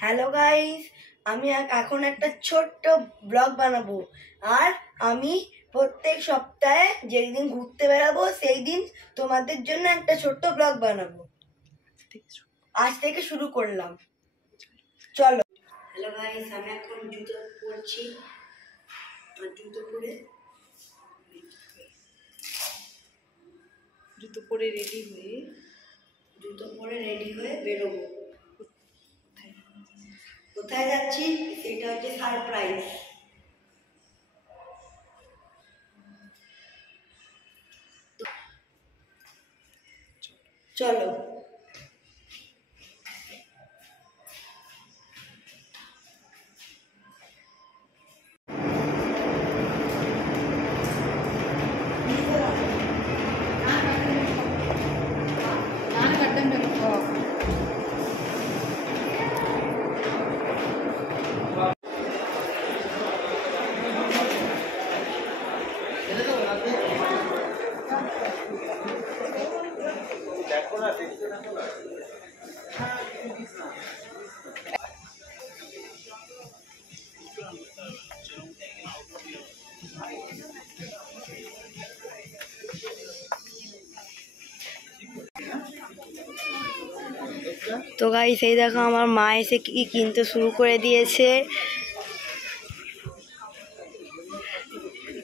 Hello guys, আমি এখন একটা ছোট্ট ব্লগ বানাবো। আর আমি প্রত্যেক সপ্তাহে যেদিন ঘুরতে বেরাবো সেই দিন তোমাদের জন্য একটা ছোট্ট ব্লগ বানাবো। আজ থেকে শুরু করলাম, চলো। হ্যালো গাইস, আমি এখন জুতো পরছি। জুতো পরে রেডি হয়ে বেরোবো। কোথায় যাচ্ছি সেটা হচ্ছে সারপ্রাইজ। চলো। তো গাইস, এই দেখো আমার মা এসে কি কিনতে শুরু করে দিয়েছে।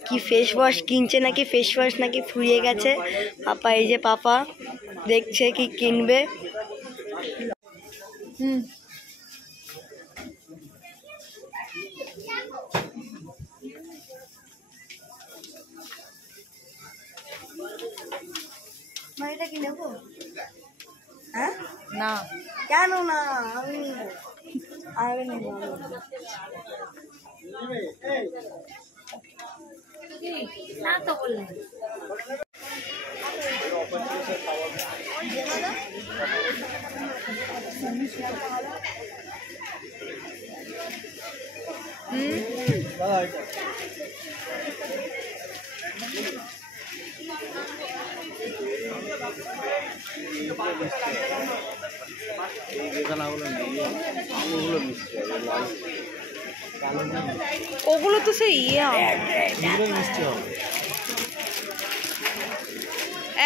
কি ফেস ওয়াশ কিনছে, নাকি ফেস ওয়াশ নাকি ফুরিয়ে গেছে। পাপা, এই যে পাপা দেখছে কি কিনবে। মা, এটা কি নেবো? হ্যাঁ না, কেন না, আমি নেবো। না তো বললেন। ওগুলো তো সেই মিষ্টি হবে।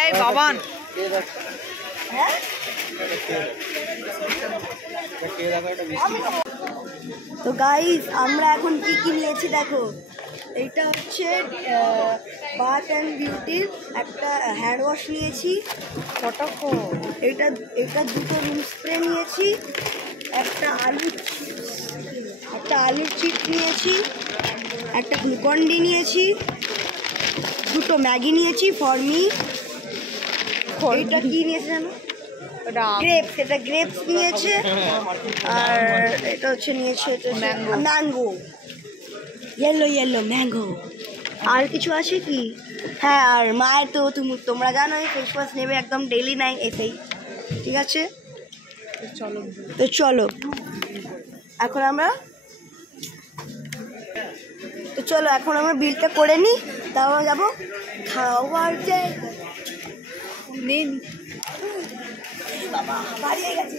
এই বাবান, তো গাইস, আমরা এখন কি কি নিয়েছি দেখো। এইটা হচ্ছে বাথ অ্যান্ড বিউটির একটা হ্যান্ড ওয়াশ নিয়েছি। এটা দুটো রুম স্প্রে নিয়েছি। একটা আলুর চিপস নিয়েছি। একটা গ্লুকন-ডি নিয়েছি। দুটো ম্যাগি নিয়েছি ফরমি। এটা কি নিয়েছে জানো? গ্রেপস। এটা গ্রেপস নিয়েছে। আর এটা হচ্ছে নিয়েছে ম্যাঙ্গো, ইয়েলো ম্যাঙ্গো। আর কিছু আছে কি? হ্যাঁ, আর মায়ের তো তোমরা জানোই ফেস ওয়াশ নেবে একদম ডেইলি নাই এসেই। ঠিক আছে, তো চলো এখন আমরা বিলটা করে নিই, তারপর যাবো খাওয়ার জায়গা। বাবা বাড়িয়ে গেছে।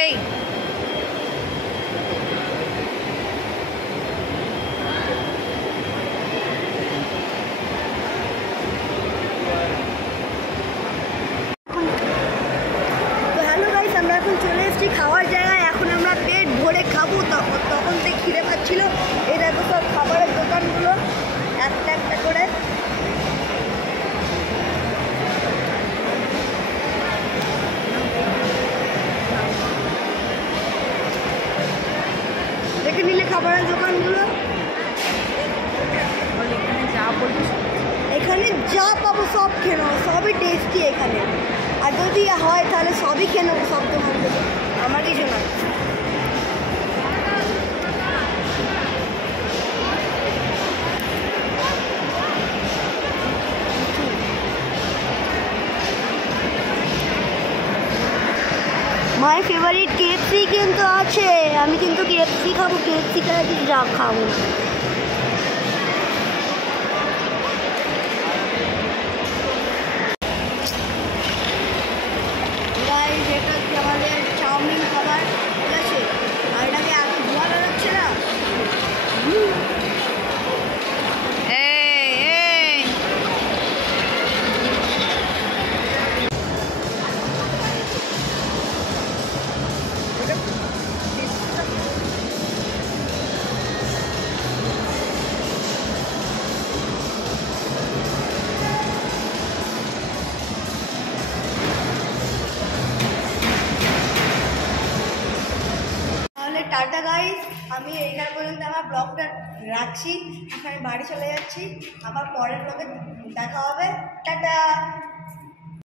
এই আমরা এখন চলে এসেছি খাওয়ার জায়গায়। এখন আমরা পেট ভরে খাবো। তখন থেকে খিদে পাচ্ছিল। এই দেখো সব খাবারের দোকানগুলো একটা একটা করে। দেখে নিলে খাবারের দোকানগুলো। এখানে যা পাবো সব খেয়ে নেবো, সবই টেস্টি এখানে। আর যদি হয় তাহলে সবই খেয়ে নেবো সব দোকান থেকে, আমার কিছু না। মাই ফেভারিট KFC কিন্তু আছে। আমি কিন্তু KFC খাবো, KFC ছাড়া কিছু খাবো না। টাটা গাইস, আমি এইখানে পর্যন্ত আমার ব্লগটা রাখছি। এখানে বাড়ি চলে যাচ্ছি, আবার পরের ব্লগে দেখা হবে। টাটা।